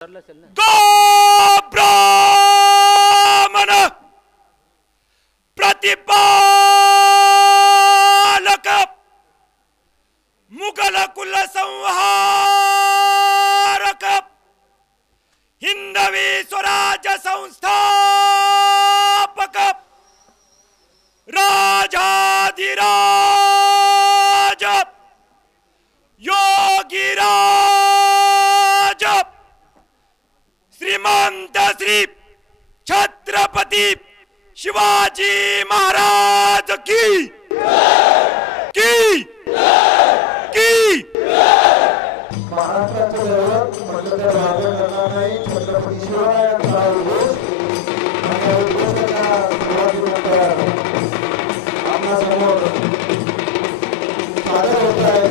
दो ब्राह्मण प्रतिपालक मुगल कुल संहारक हिंदवी स्वराज्य संस्थापक राजाधिराज योगीराज श्रीमंत श्री छत्रपति शिवाजी महाराज की की की महाराष्ट्राचं दैवत म्हटलं तर मागे करणार नाही. छत्रपती शिवरायांचा उल्लेख आणि उल्लेखाला सुरुवातीनंतर आपणासमोर सादर होत आहे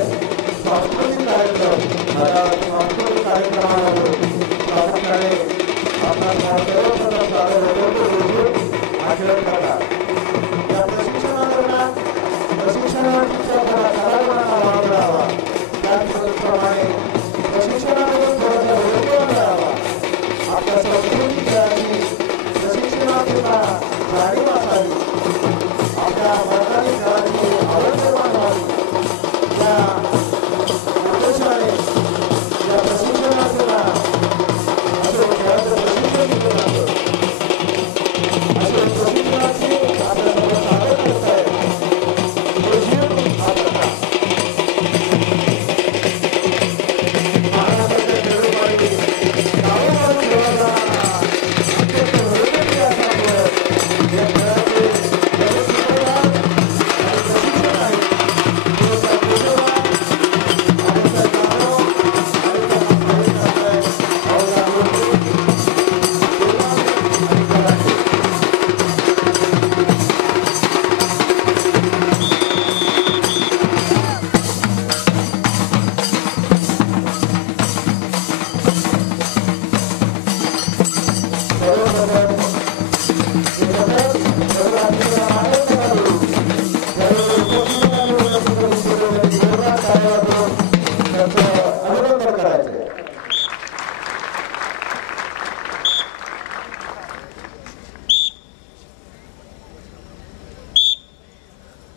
सांस्कृतिक कार्यक्रम. या सांस्कृतिक कार्यक्रमावर प्रामुख्याने आपणास सर्वप्रथम सादर होतो आचरण करतात. या प्रशिक्षणादरम्यान प्रशिक्षणार्थीच्या कलागुणांना वाव मिळावा त्याचप्रमाणे प्रशिक्षणातून थोडासा वेळ मिळावा. आपल्या संस्कृतीच्या प्रशिक्षणार्थींना जाणीव असावी. आपल्या मराठी घराची आवड निर्माण व्हावी या उद्देशाने या प्रशिक्षणार्थींना असे खेळाचं प्रशिक्षण दिलं जातं. असे प्रशिक्षणार्थी आपल्यासमोर सादर करत आहेत.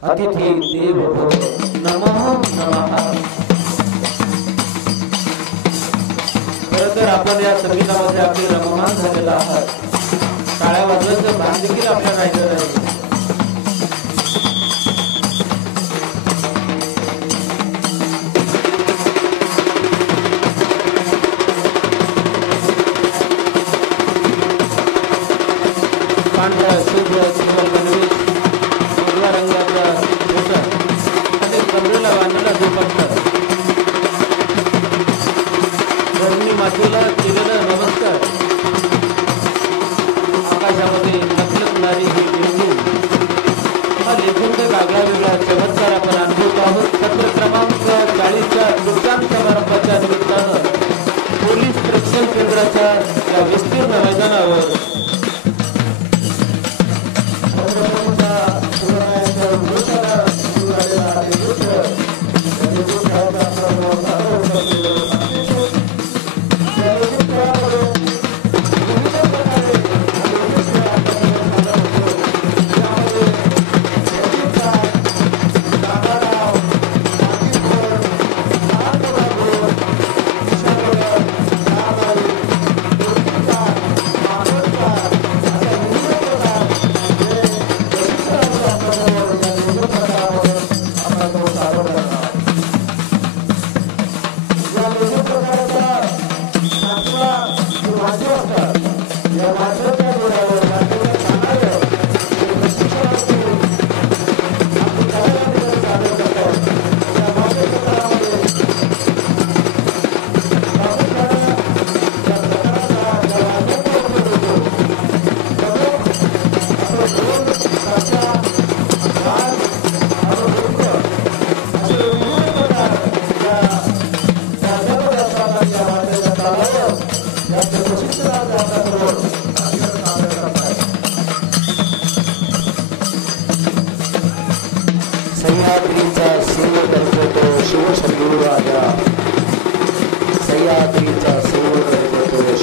अतिथि देवो भव नमः नमः. खरं आपण या संगीतामध्ये आपले रममान झालेला आहात. टाळ्या वाजवायचं भान देखील आपल्या राहिलं नाही. पांढरा शुभ्र सुंदर गणवेश रंगाचा धोतर आणि कमरेला बांधलेला दुपट्टा धरणी मातेला केलेला नमस्कार. आकाशामध्ये लखलखणारी ही बिंदू हा लेखुंड वेगळा वेगळा चमत्कार आपण अनुभवत आहोत. सत्र क्रमांक 40च्या दुर्गान समारंभाच्या निमित्तानं पोलीस प्रशिक्षण केंद्राच्या या विस्तीर्ण मैदानावर सह्याद्रीचा सेवा करतो शिवशंभू राजा. सह्याद्रीचा सेवा करतो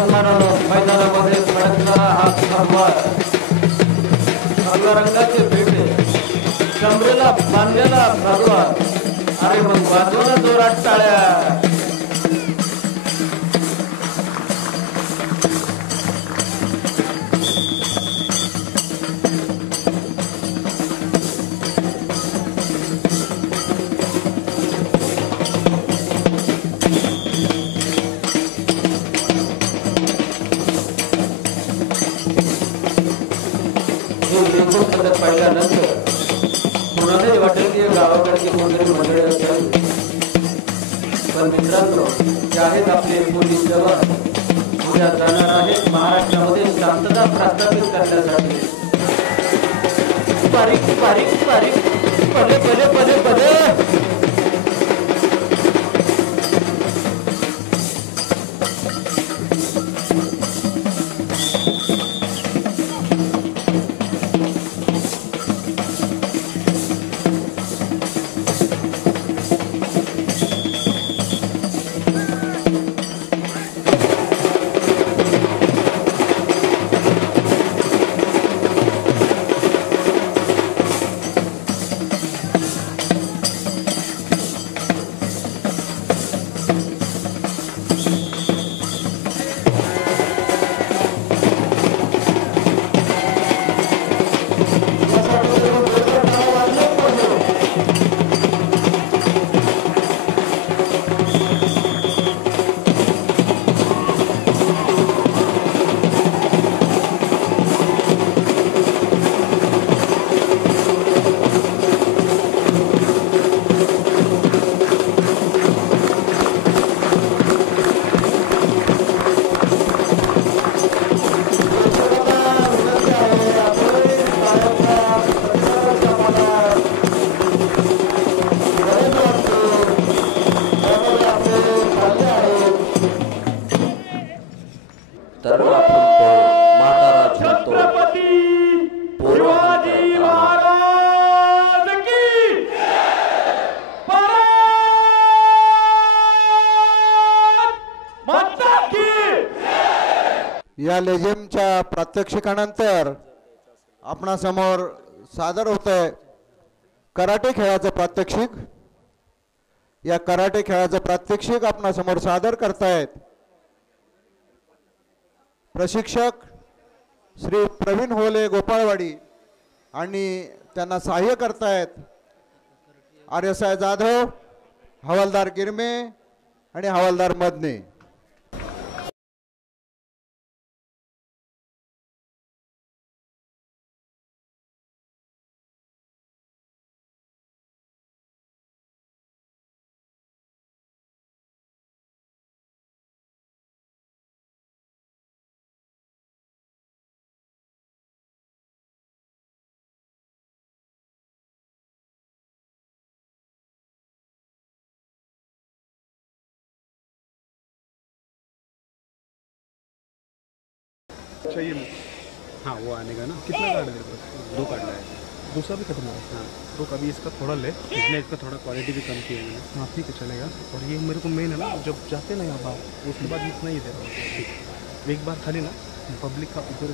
रणधम्मान मैदानामध्ये फडकणारा हा भगवा रंगाचे पेटे कमरेला बांधलेला भगवा. अरे मग वाजवला जोरात टाळ्या. पाहिल्यानंतर कुणालाही वाटेल की गावाकडची कोणतरी मंडळी असावी. पण मित्रांनो, जे आहेत आपले पोलीस जवान उद्या जाणार आहेत महाराष्ट्रामध्ये शांतता प्रस्थापित करण्यासाठी. बारीक बारीक बारीक पदे पदे पदे पदे या लेझिमच्या प्रात्यक्षिकानंतर आपणासमोर सादर होतंय कराटे खेळाचं प्रात्यक्षिक. या कराटे खेळाचं प्रात्यक्षिक आपणासमोर सादर करतायत प्रशिक्षक श्री प्रवीण होले गोपाळवाडी आणि त्यांना सहाय्य करतायत आर्यसाई जाधव, हवालदार गिरमे आणि हवालदार मदने. चाहिए हाँ वो आने का ना. कितना कार्ड है? 2 कार्ड है. दूसरा भी खत्म हुआ. हाँ तो कभी इसका थोड़ा ले. इसने इसका थोड़ा क्वालिटी भी कम की है मैंने. हाँ ठीक है चलेगा. और ये मेरे को मेन है ना, जब जाते ना यहाँ बाहर उसके बाद इतना ही दे रहा हूँ. ठीक एक बार खाली ना पब्लिक का ऊपर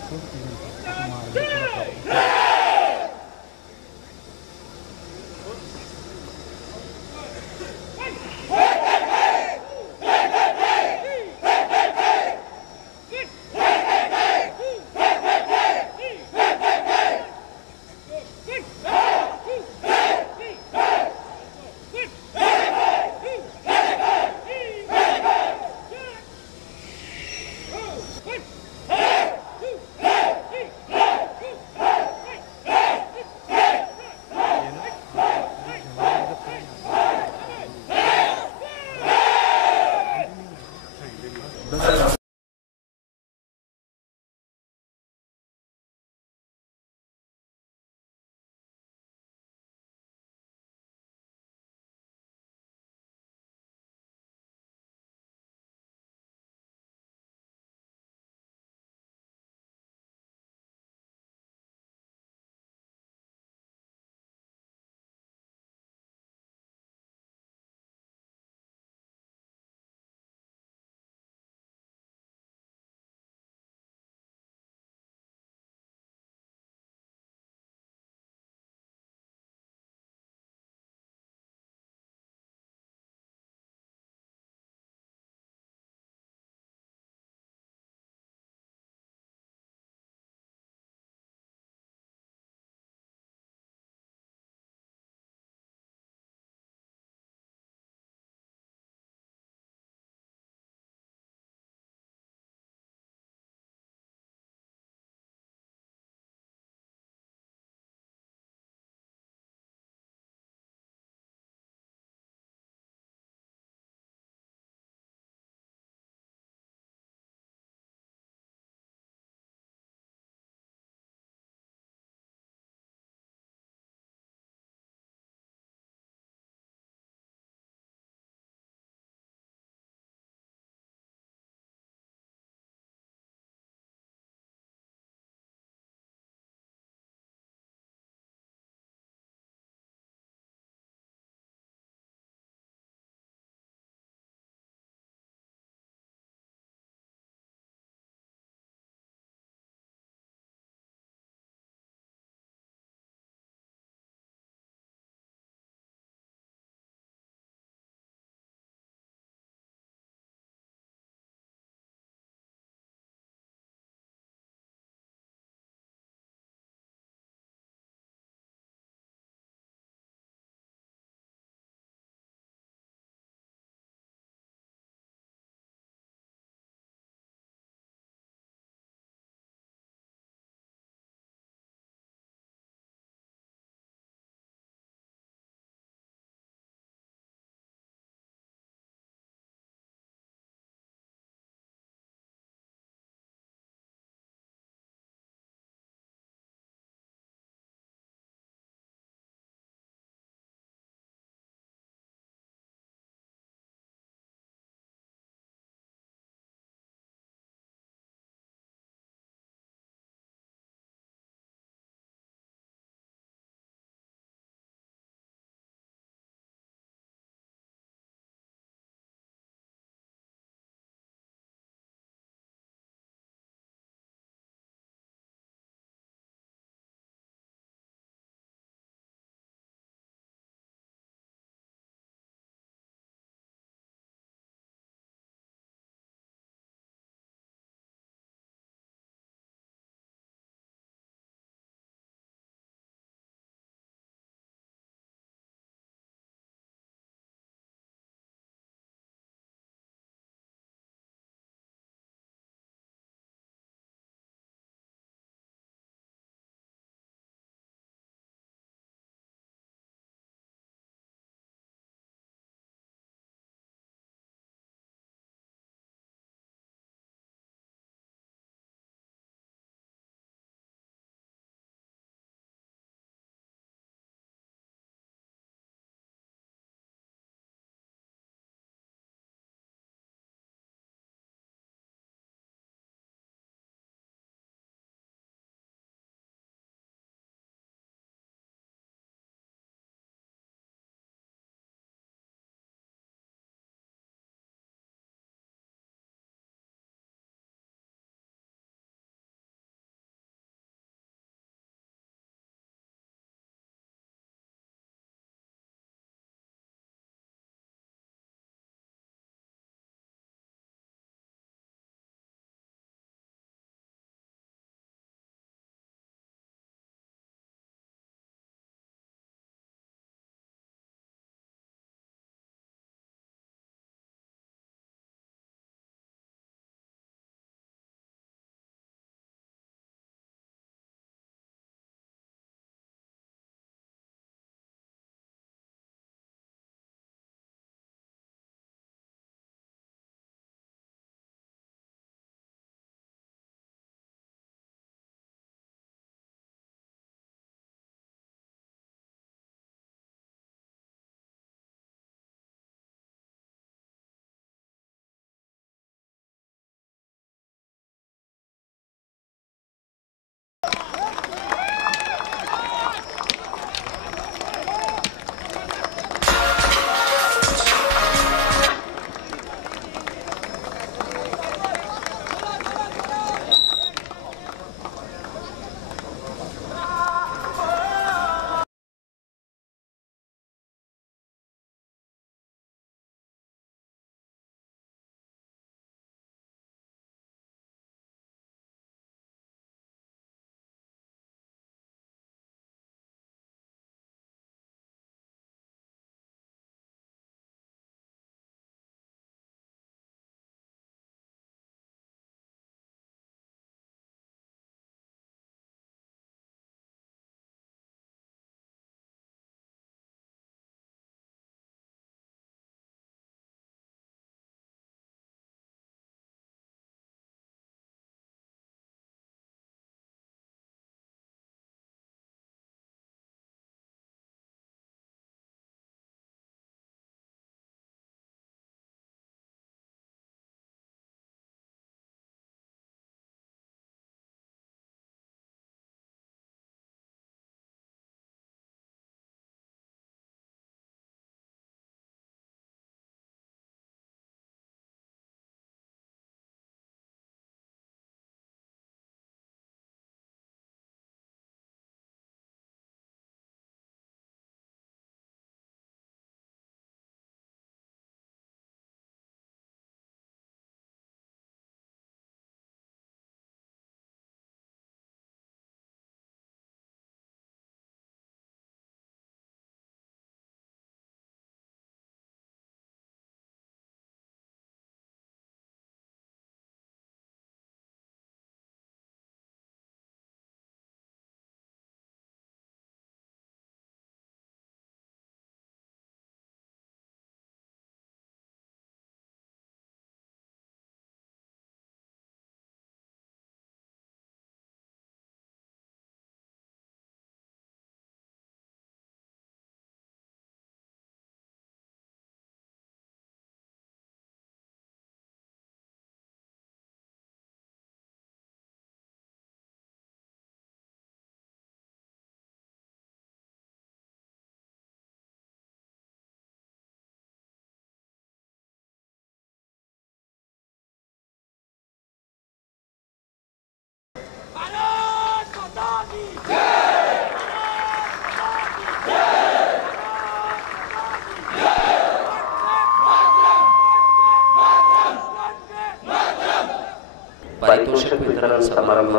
पारितोषिक वितरण समारंभ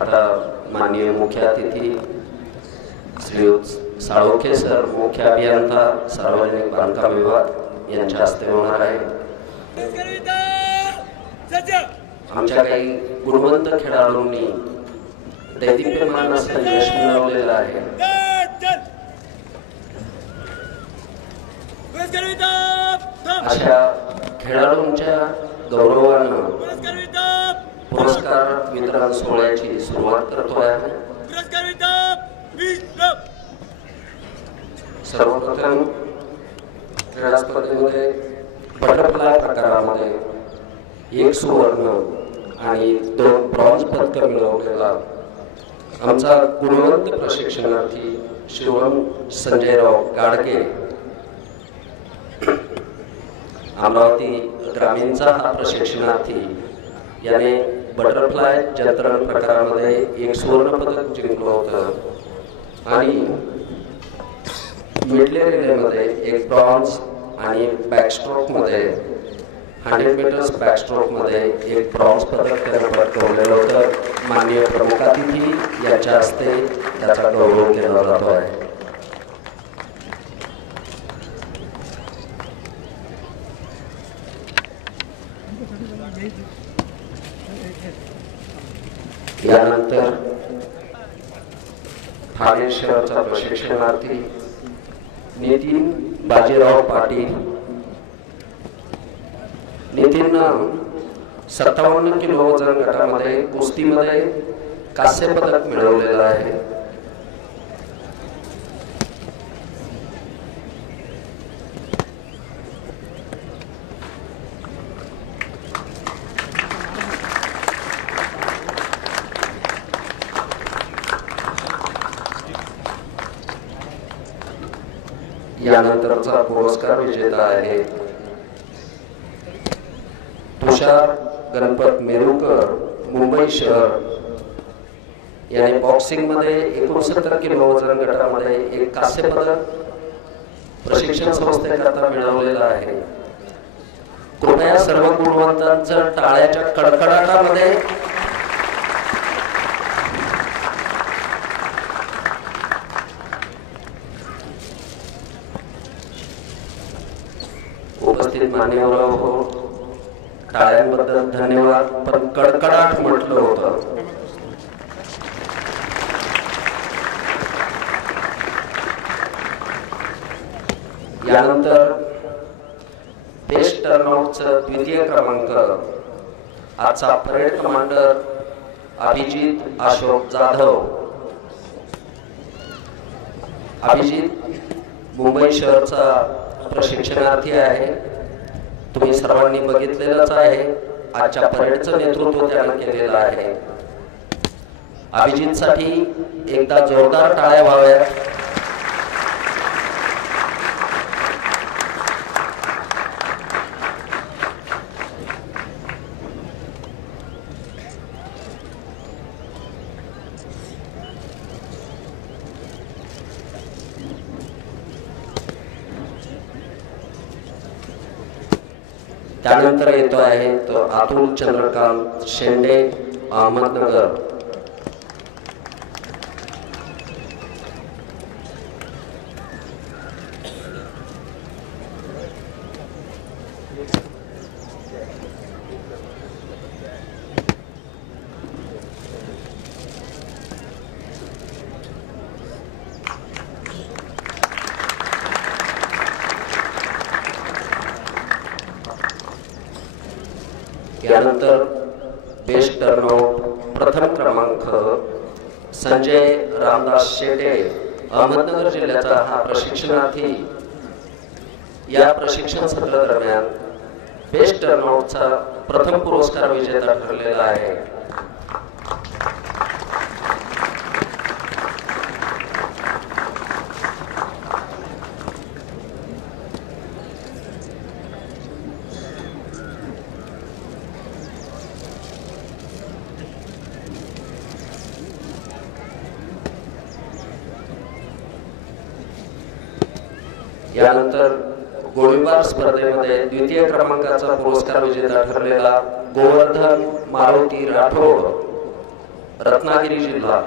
आता माननीय मुख्य अतिथी श्रीयुत साळोखे सर, मुख्य अभियंता सार्वजनिक बांधकाम विभाग यांच्या हस्ते होणार आहे. आमच्या काही गुणवंत खेळाडूंनी दैदिप्यमान असं यश मिळवलेलं आहे. अशा खेळाडूंच्या गौरवानं पुरस्कार वितरण सोहळ्याची सुरुवात करतोय. सर्वप्रथम क्रीडा स्पर्धेमध्ये बटरफ्लाय प्रकारामध्ये 1 सुवर्ण आणि 2 ब्रॉन्झ पदक मिळवलेला आमचा गुणवंत प्रशिक्षणार्थी शिवम संजयराव गाडगे, अमरावती ग्रामीणचा हा प्रशिक्षणार्थी याने बटरफ्लाय जलतरण प्रकारामध्ये 1 सुवर्ण पदक जिंकलं होतं आणि मिडले रिलेमध्ये 1 ब्रॉन्झ आणि बॅकस्ट्रोकमध्ये 100 मीटर्स बॅकस्ट्रोकमध्ये 1 ब्रॉन्झ पदक त्याने पटकावलेलं होतं. माननीय प्रमुख अतिथी यांच्या हस्ते त्याचा गौरव केला जातो आहे. यानंतर ठाणे शहराचा प्रशिक्षणार्थी नितीन बाजीराव पाटील. नितीननं 57 किलो वजन गटामध्ये कुस्तीमध्ये कांस्य पदक मिळवलेलं आहे. यानंतरचा पुरस्कार विजेता आहे तुषार गणपत मेरुकर, मुंबई शहर. याने बॉक्सिंग मध्ये 69 किलो वजन गटामध्ये 1 कांस्य पदक प्रशिक्षण संस्थेकरता मिळवलेलं आहे. कृपया सर्व गुणवंतांचं टाळ्याच्या कडकडाटामध्ये उपस्थित मान्यवर हो, टाळ्यांबद्दल धन्यवाद. पण कडकडाट म्हटलं होतं. यानंतर बेस्ट टर्नआउटचं 2य क्रमांक आजचा परेड कमांडर अभिजित अशोक जाधव. अभिजित मुंबई शहरचा प्रशिक्षणार्थी आहे. तुम्ही सर्वांनी बघितलेलंच आहे. आजच्या परेडचं नेतृत्व त्यानं केलेलं आहे. अभिजितसाठी एकदा जोरदार टाळ्या व्हाव्यात. त्यानंतर येतो आहे तो अतुल चंद्रकांत शेंडे, अहमदनगर. यानंतर बेस्ट टर्नआउट प्रथम क्रमांक संजय रामदास शेटे, अहमदनगर जिल्ह्याचा हा प्रशिक्षणार्थी या प्रशिक्षण सत्र दरम्यान बेस्ट टर्नआउटचा प्रथम पुरस्कार विजेता ठरलेला आहे. यानंतर गोळीबार स्पर्धेमध्ये द्वितीय क्रमांकाचा पुरस्कार विजेता ठरलेला गोवर्धन मारुती राठोड, रत्नागिरी जिल्हा.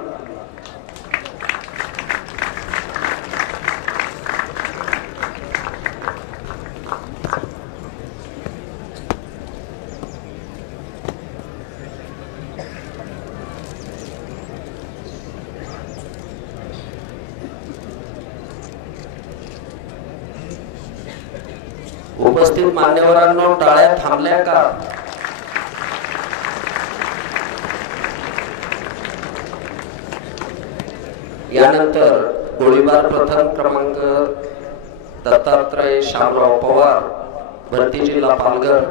उपस्थित मान्यवरांनो, टाळ्या थांबल्या का? यानंतर गोळीबार प्रथम क्रमांक दत्तात्रय शामराव पवार, भरती जिल्हा पालघर.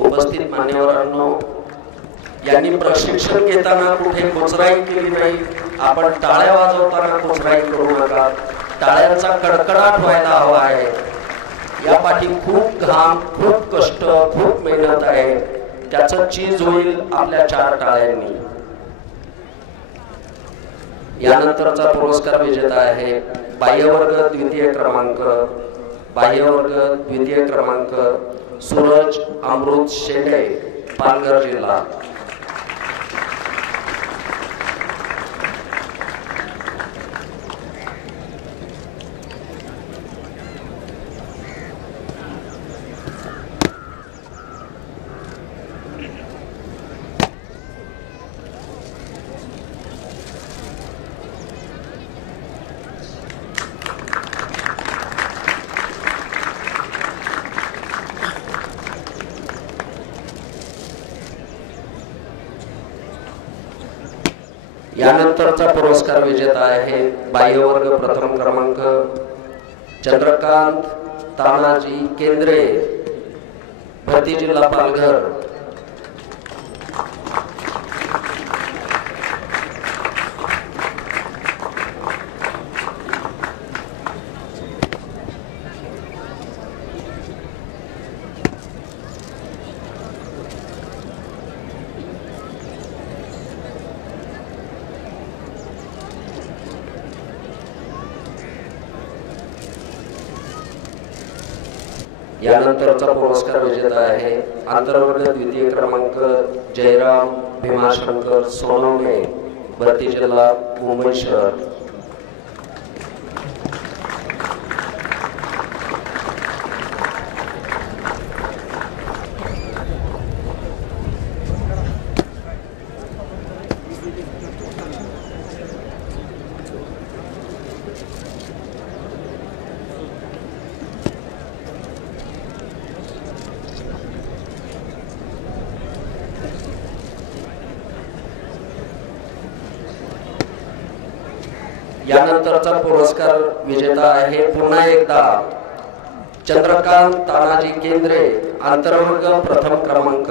उपस्थित मान्यवरांनो, यांनी प्रशिक्षण घेताना कुठे कोचराई केली नाही. आपण टाळ्या वाजवताना कोचराई करू नका. टाळ्यांचा कडकडाट व्हायला हवा आहे. या पाठी खूप घाम, खूप कष्ट, खूप मेहनत आहे. त्याचं चीज होईल आपल्या 4 टाळ्यांनी. यानंतरचा पुरस्कार विजेता आहे बाह्यवर्ग द्वितीय क्रमांक, बाह्यवर्ग द्वितीय क्रमांक सूरज अमृत शेंडे, पालघर जिल्हा. यानंतरचा पुरस्कार विजेता आहे बाह्यवर्ग प्रथम क्रमांक चंद्रकांत तानाजी केंद्रे, भरती जिल्हा पालघर. यानंतरचा पुरस्कार विजेता आहे आंतरवर्ग द्वितीय क्रमांक जयराम भीमाशंकर सोनवणे, भरती जिल्हा मुंबई शहर. यानंतरचा पुरस्कार विजेता आहे पुन्हा एकदा चंद्रकांत तानाजी केंद्रे, आंतरवर्ग प्रथम क्रमांक.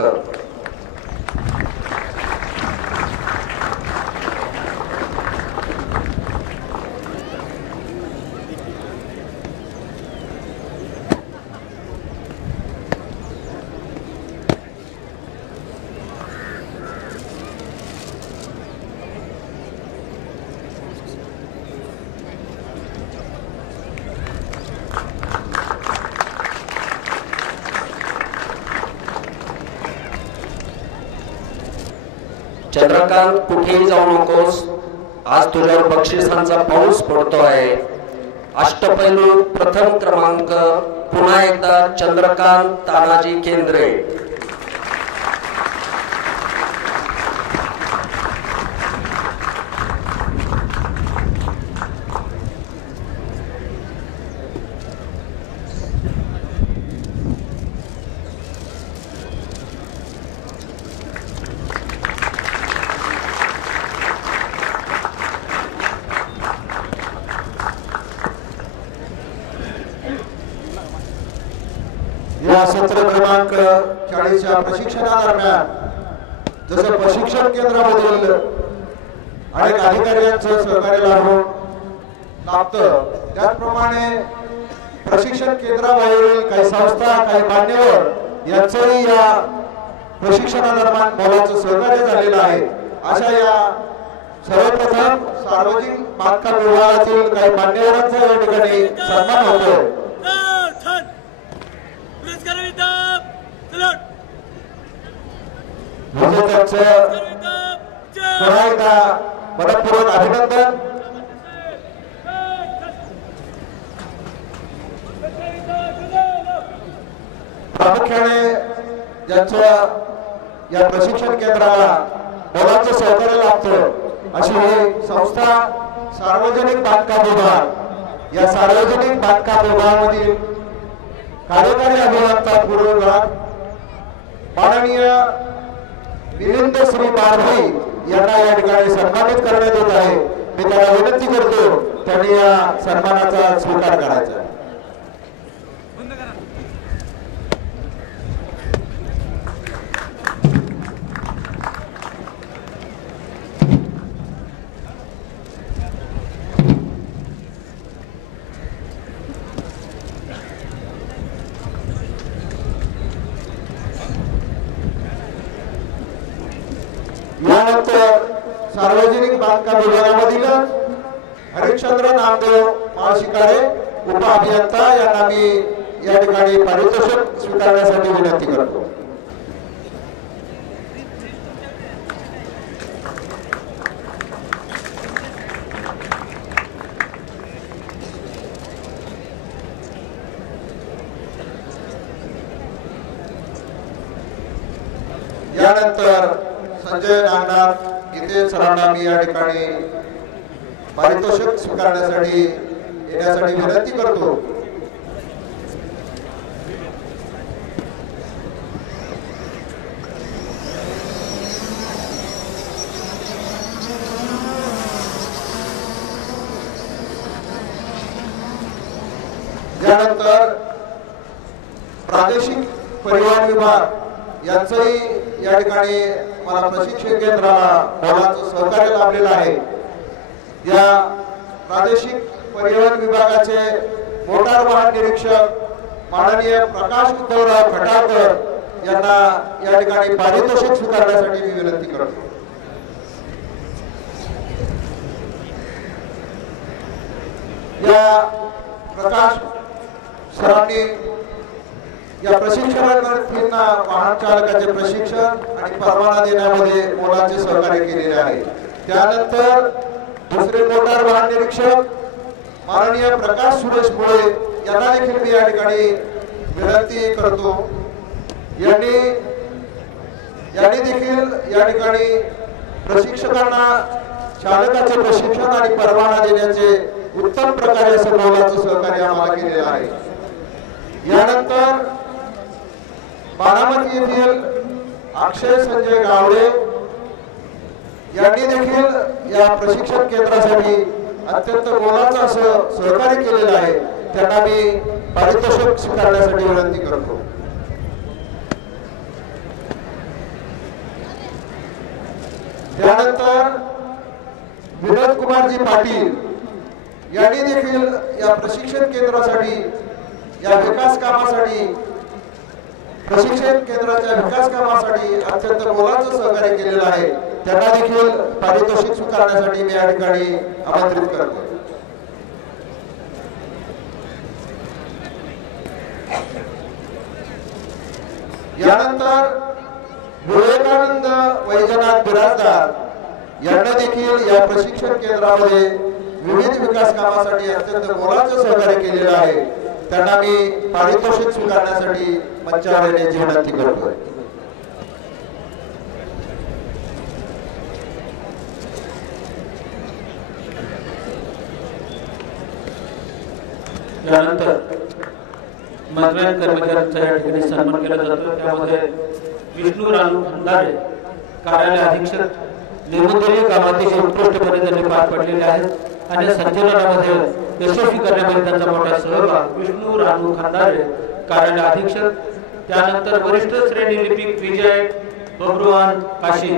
चंद्रकांत, कुठेही जाऊ नकोस. आज तुझ्यावर बक्षिसांचा पाऊस पडतो आहे. अष्टपैलू प्रथम क्रमांक पुन्हा एकदा चंद्रकांत तानाजी केंद्रे. या सत्र क्रमांक 40च्या प्रशिक्षणादरम्यान जसं प्रशिक्षण केंद्रामधील अनेक अधिकाऱ्यांचं सहकार्य लाभतं, त्याचप्रमाणे प्रशिक्षण केंद्राबाहेरील काही संस्था, काही मान्यवर यांचंही या प्रशिक्षणादरम्यान मोलाचं सहकार्य झालेलं आहे. अशा या सर्वप्रथम सार्वजनिक बांधकाम विभागातील काही मान्यवरांचा या ठिकाणी सन्मान होतोय. म्हणजे त्यांचं पुन्हा एकदा मनपूर्वक अभिनंदन. प्रामुख्याने ज्यांच्या या प्रशिक्षण केंद्राला मोलाचं सहकार्य लाभतं अशी ही संस्था सार्वजनिक बांधकाम विभाग. या सार्वजनिक बांधकाम विभागामधील कार्यकारी अभियंता पूर्व विभाग माननीय मिलिंद श्री बारभाई यांना या ठिकाणी सन्मानित करण्यात येत आहे. मी त्यांना विनंती करतो त्यांनी या सन्मानाचा स्वीकार करायचा. यानंतर सार्वजनिक बांधकाम विभागामधील हरिश्चंद्र नामदेव माळशिकारे उपअभियंता यांना मी या ठिकाणी पारितोषिक स्वीकारण्यासाठी विनंती करतो. यानंतर संजय नागनाथ गीते सरांना मी या ठिकाणी पारितोषिक स्वीकारण्यासाठी येण्यासाठी विनंती करतो. यानंतर प्रादेशिक परिवहन विभाग यांचंही या ठिकाणी मला प्रशिक्षण केंद्राला मोलाचं सहकार्य लाभलेलं आहे. या प्रादेशिक परिवहन विभागाचे मोटार वाहन निरीक्षक माननीय प्रकाश उद्धवराव खटाळकर यांना या ठिकाणी पारितोषिक स्वीकारण्यासाठी मी विनंती करतो. या प्रकाश सरांनी या प्रशिक्षणार्थींना वाहन चालकाचे प्रशिक्षण आणि परवाना देण्यामध्ये मोलाचे सहकार्य केलेले आहे. त्यानंतर दुसरे मोटार वाहन निरीक्षक माननीय प्रकाश सुरेश मुळे यांना देखील मी या ठिकाणी विनंती करतो. यांनी देखील या ठिकाणी प्रशिक्षकांना चालकाचे प्रशिक्षण आणि परवाना देण्याचे उत्तम प्रकारे असं मोलाचं सहकार्य आम्हाला केलेलं आहे. यानंतर बारामती येथील अक्षय संजय गावडे यांनी देखील या प्रशिक्षण केंद्रासाठी अत्यंत मोलाचं असं सहकार्य केलेलं आहे. त्यांना मी पारितोषिक स्वीकारण्यासाठी विनंती करतो. त्यानंतर विनोद कुमारजी पाटील यांनी देखील या प्रशिक्षण केंद्रासाठी या विकास कामासाठी प्रशिक्षण केंद्राच्या विकास कामासाठी अत्यंत मोलाचं सहकार्य केलेलं आहे. त्यांना देखील पारितोषिक स्वीकारण्यासाठी मी या ठिकाणी आमंत्रित करतो. यानंतर विवेकानंद वैजनाथ बिराजदार यांना देखील या प्रशिक्षण केंद्रामध्ये विविध विकास कामासाठी अत्यंत मोलाचं सहकार्य केलेलं आहे. त्यांना मी पारितोषिक स्वीकारण्यासाठी मंचावर येण्याची विनंती करतोय. त्यानंतर मंत्रालय कर्मचाऱ्यांचा या ठिकाणी सन्मान केला जातो. त्यामध्ये विष्णू रानू खंदारे कार्यालय अधीक्षक निर्मूलनीय काम अतिशय उत्कृष्टपणे त्यांनी पार पडलेले आहेत आणि संचलनामध्ये यशस्वी करण्यामध्ये त्यांचा मोठा सहभाग विष्णू रानू खंदारे कार्यालय अधीक्षक. त्यानंतर वरिष्ठ श्रेणी लिपिक विजय बब्रुवान काशी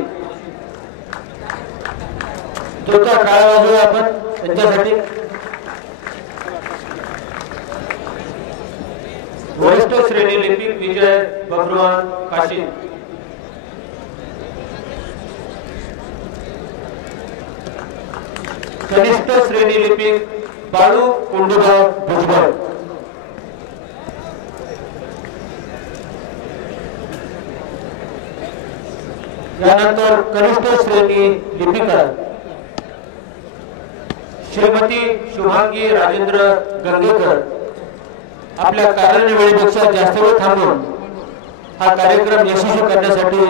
तुमचा काळ वाजवूया आपण त्यांच्यासाठी. वरिष्ठ श्रेणी लिपिक विजय बब्रुवान काशी. कनिष्ठ श्रेणी लिपिक बाळू कोंडूभाऊ भुजबळ. यानंतर कनिष्ठ श्रेणी लिपिका श्रीमती शुभांगी राजेंद्र गंगेकर आपल्या कार्यवेळेपेक्षा जास्त वेळ थांबून हा कार्यक्रम यशस्वी करण्यासाठी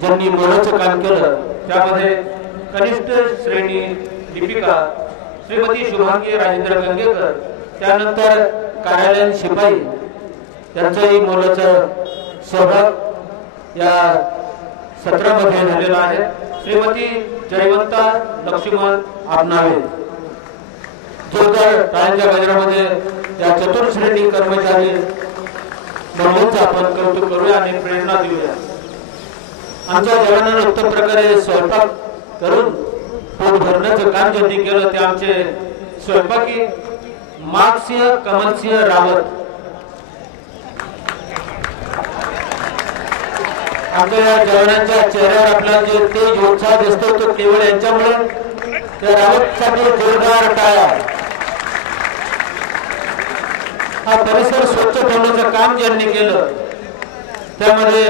ज्यांनी मोलाचं काम केलं त्यामध्ये कनिष्ठ श्रेणी लिपिका श्रीमती शुभांगी राजेंद्र गंगेकर, त्यानंतर कार्यालयीन शिपाई यांचाही मोलाचा सहभाग या सत्रामध्ये झालेला आहे. श्रीमती जयवंता लक्ष्मण आपनावे. जोरदार टाळ्यांच्या गजरामध्ये या चतुर्श्रेणी कर्मचारी मंडळींचा आपण कौतुक करूया आणि प्रेरणा देऊया. आमच्या जवानांना उत्तम प्रकारे स्वयंपाक करून पोट भरण्याचं काम ज्यांनी केलं ते आमचे स्वयंपाकी मागसिंह कमलसिंह रावत. आमच्या या जवानांच्या चेहऱ्यावर आपला जे तेज उत्साह दिसतो तो केवळ यांच्यामुळे. त्या रावतसाठी जोरदार टाळ्या. हा परिसर स्वच्छ ठेवण्याचं काम ज्यांनी केलं त्यामध्ये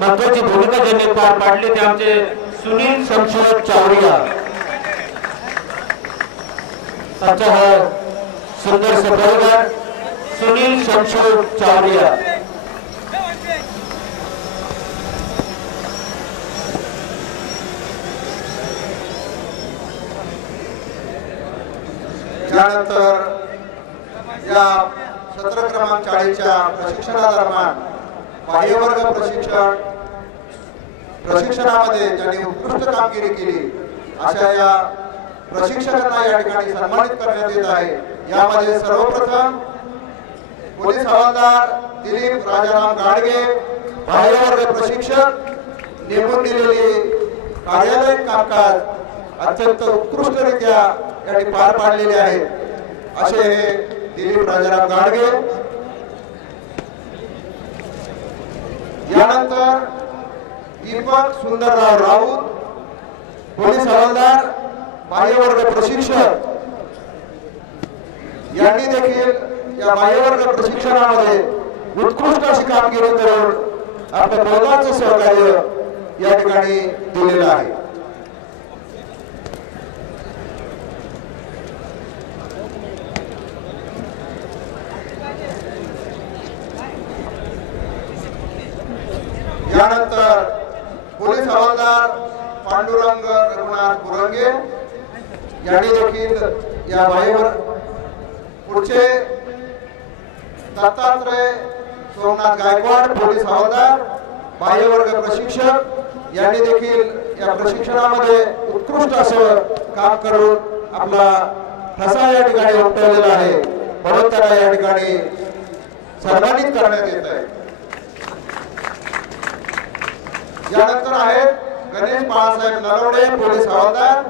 महत्वाची भूमिका ज्यांनी पार पाडली ते आमचे सुनील शमशेर चावरिया. आमचा हा सुंदर सफाईगार सुनील शमशेर चावरिया. त्यानंतर या सत्र क्रमांक 40च्या प्रशिक्षणादरम्यान बाह्यवर्ग प्रशिक्षणामध्ये ज्यांनी उत्कृष्ट कामगिरी केली अशा या प्रशिक्षकांना या ठिकाणी सन्मानित करण्यात येत आहे. यामध्ये सर्वप्रथम पोलीस हवालदार दिलीप राजाराम गाडगे बाह्यवर्ग प्रशिक्षक नेमून दिलेली कार्यालयीन कामकाज अत्यंत उत्कृष्टरित्या यांनी पार पाडलेले आहेत असे दिलीप राजाराम गाडगे. यानंतर दीपक सुंदरराव राऊत पोलीस हवालदार बाह्यवर्ग प्रशिक्षक यांनी देखील या बाह्यवर्ग प्रशिक्षणामध्ये उत्कृष्ट अशी कामगिरी करून आपल्या मोलाचं सहकार्य या ठिकाणी दिलेलं आहे. यानंतर पोलीस हवालदार पांडुरंग रघुनाथ बुरंगे यांनी देखील या बाह्यवर पुढचे दत्तात्रय सोमनाथ गायकवाड पोलीस हवालदार बाह्यवर्ग प्रशिक्षक यांनी देखील या प्रशिक्षणामध्ये उत्कृष्ट असं काम करून आपला ठसा या ठिकाणी उमटवलेला आहे म्हणून त्यांना या ठिकाणी सन्मानित करण्यात येत आहे. यानंतर आहेत गणेश बाळासाहेब नरवडे पोलीस हवालदार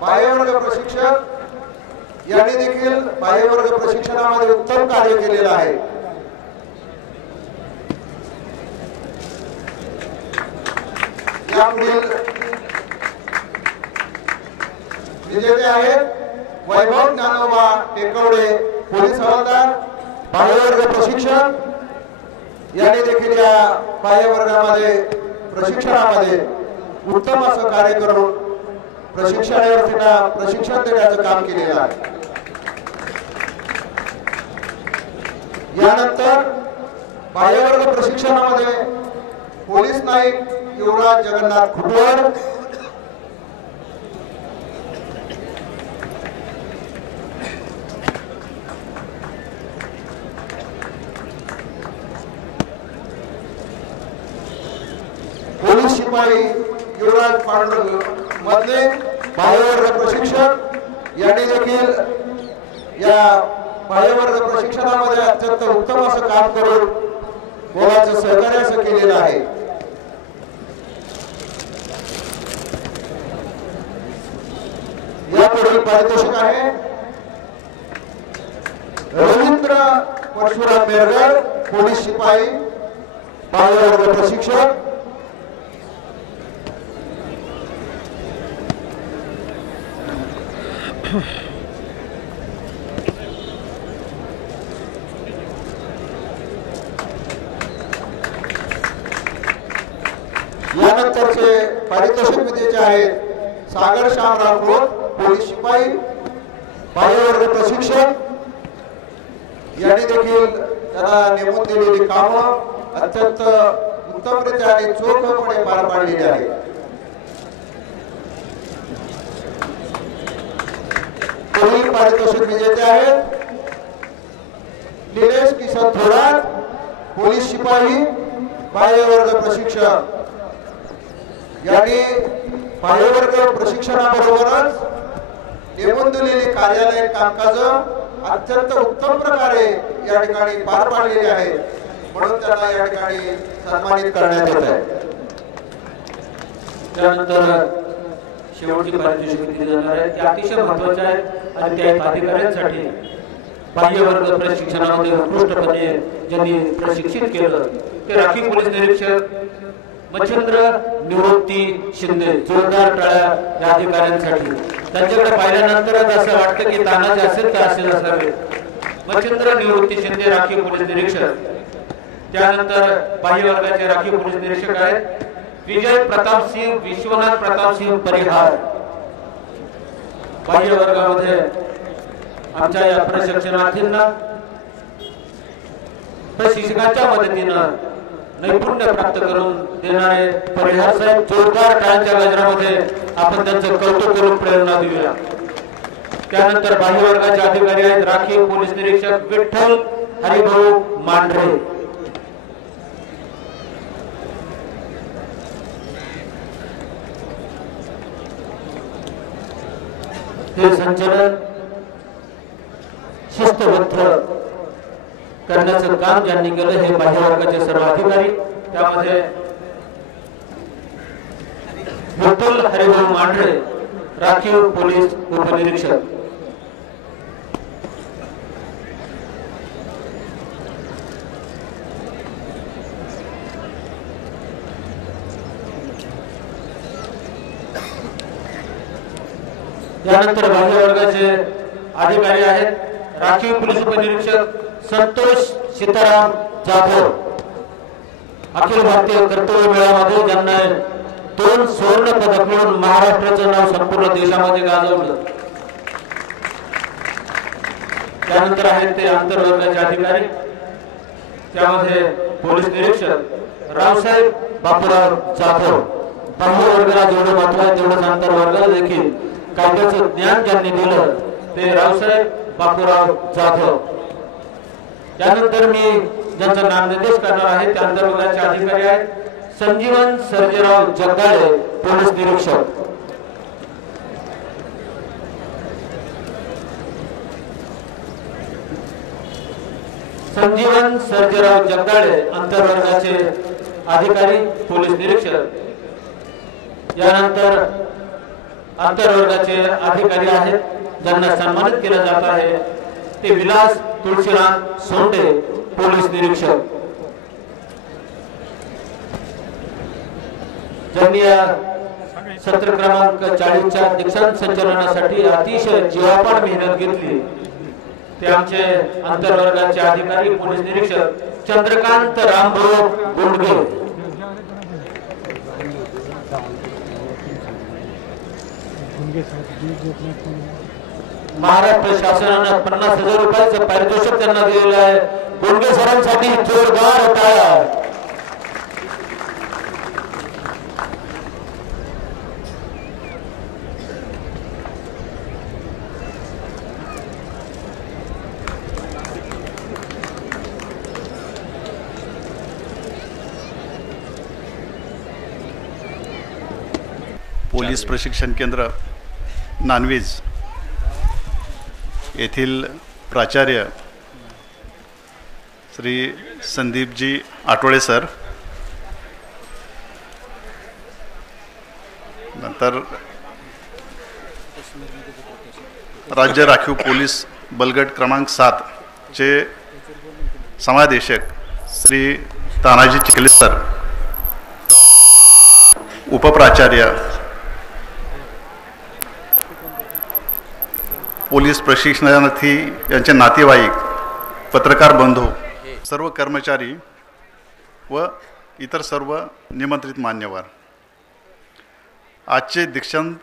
बाह्यवर्ग प्रशिक्षक यांनी देखील बाह्यवर्ग प्रशिक्षणामध्ये उत्तम कार्य केलेलं आहे. यापुढील विजेते आहेत वैभव ज्ञानोबा टेकवडे पोलीस हवालदार बाह्यवर्ग प्रशिक्षक यांनी देखील या बाह्यवर्गामध्ये प्रशिक्षणामध्ये उत्तम असं कार्य करून प्रशिक्षणार्थींना प्रशिक्षण देण्याचं काम केलेलं आहे. यानंतर बाह्यवर्ग प्रशिक्षणामध्ये पोलीस नाईक युवराज जगन्नाथ खुटवड पोलीस शिपाई युवराज पांडुरंग मधले बाह्यवर्ग प्रशिक्षक यांनी देखील या बाह्यवर्ग प्रशिक्षणामध्ये अत्यंत उत्तम असं काम करून मोलाचं सहकार्य असं केलेलं आहे. यापुढील पारितोषिक आहे रवींद्र परशुराम मेरगड पोलीस शिपाई बाह्यवर्ग प्रशिक्षक. यानंतरचे पारितोषिक विजेते आहेत सागर श्यामराव खोत, पोलीस शिपाई, बाह्यवर्ग प्रशिक्षक यांनी देखील त्याला नेमून दिलेली कामं अत्यंत उत्तमरित्या आणि चोखपणे पार पाडलेली आहेत. पुढील पारितोषिक विजेते आहेत निलेश किसन थोरात, पोलीस शिपाई, बाह्यवर्ग प्रशिक्षक यांनी बाह्यवर्ग प्रशिक्षणाबरोबरच नेमून दिलेली कार्यालयीन कामकाज अत्यंत उत्तम प्रकारे या ठिकाणी पार पाडलेली आहेत, म्हणून त्यांना या ठिकाणी सन्मानित करण्यात येत आहे. त्यानंतर शेवटची पारितोषिके दिली जाणार आहेत. त्या अतिशय महत्त्वाच्या आहेत आणि त्या अधिकाऱ्यांसाठी बाह्यवर्ग प्रशिक्षणामध्ये उत्कृष्टपणे ज्यांनी प्रशिक्षित केलं ते राखीव पोलीस निरीक्षक मच्छिंद्र निवृत्ती शिंदे. जोरदार टाळ्या या अधिकाऱ्यांसाठी. त्यांच्याकडे पाहिल्यानंतरच असं वाटतं की तानाचे असेल तर असेल असावे. मच्छिंद्र निवृत्ती शिंदे राखीव पोलीस निरीक्षक. त्यानंतर बाह्यवर्गाचे राखीव पोलीस निरीक्षक आहेत विजय प्रतापसिंग विश्वनाथ प्रतापसिंग परिहार. बाह्यवर्गामध्ये आमच्या या प्रशिक्षणार्थींना प्रशिक्षकाच्या मदतीनं नैपुण्य प्राप्त करून देणारे परिहार साहेब. जोरदार टाळ्यांच्या गजरामध्ये आपण त्यांचं कौतुक करून प्रेरणा देऊया. त्यानंतर बाह्यवर्गाचे अधिकारी आहेत राखीव पोलीस निरीक्षक विठ्ठल हरिभाऊ मांढरे. हे संचलन शिस्तबद्ध करण्याचं काम ज्यांनी केलं हे बाह्यवर्गाचे सर्व अधिकारी. त्यामध्ये विठ्ठल हरिभाऊ मांढरे राखीव पोलीस उपनिरीक्षक. त्यानंतर बाह्यवर्गाचे अधिकारी आहेत राखीव पोलीस उपनिरीक्षक संतोष सीताराम जाधव. अखिल भारतीय कर्तव्य मेळाव्यामध्ये ज्यांना 2 सुवर्ण पदक मिळून महाराष्ट्राचं नाव संपूर्ण देशामध्ये गाजवलं. त्यानंतर आहेत ते आंतरवर्गाचे अधिकारी. त्यामध्ये पोलीस निरीक्षक रावसाहेब बापूराव जाधव. बाह्यवर्गाला जेवढं महत्व आहे तेवढंच आंतरवर्गाला देखील कायद्याचं ज्ञान ज्यांनी दिलं ते रावसाहेब बापूराव जाधव. त्यानंतर मी ज्यांचा नामनिर्देश करणार आहे त्या आंतरवर्गाचे अधिकारी आहेत संजीवन सर्जेराव जगदाळे पोलीस निरीक्षक. संजीवन सर्जेराव जगदाळे आंतरवर्गाचे अधिकारी पोलीस निरीक्षक. यानंतर आंतरवर्गाचे अधिकारी आहेत ज्यांना सन्मानित केलं जात आहे ते विलास तुळशीराम सोंडे पोलीस निरीक्षक. ज्यांनी या सत्र क्रमांक 40च्या दीक्षांत संचलनासाठी अतिशय जीवापाड मेहनत घेतली ते आमचे आंतरवर्गाचे अधिकारी पोलीस निरीक्षक चंद्रकांत रामभाऊ गुंडगे. महाराष्ट्र शासनानं 50,000 रुपयाचं पारितोषिक त्यांना दिलेलं आहे. गुंडगे सरांसाठी जोरदार टाळ्या. पोलीस प्रशिक्षण केंद्र नानवीज येथील प्राचार्य श्री संदीपजी आठवळे सर, नंतर राज्य राखीव पोलीस बलगट क्रमांक 7 चे समादेशक श्री तानाजी चिखले सर, उपप्राचार्य पोलीस प्रशिक्षणार्थी यांचे नातेवाईक, पत्रकार बंधू, सर्व कर्मचारी व इतर सर्व निमंत्रित मान्यवर, आजचे दीक्षांत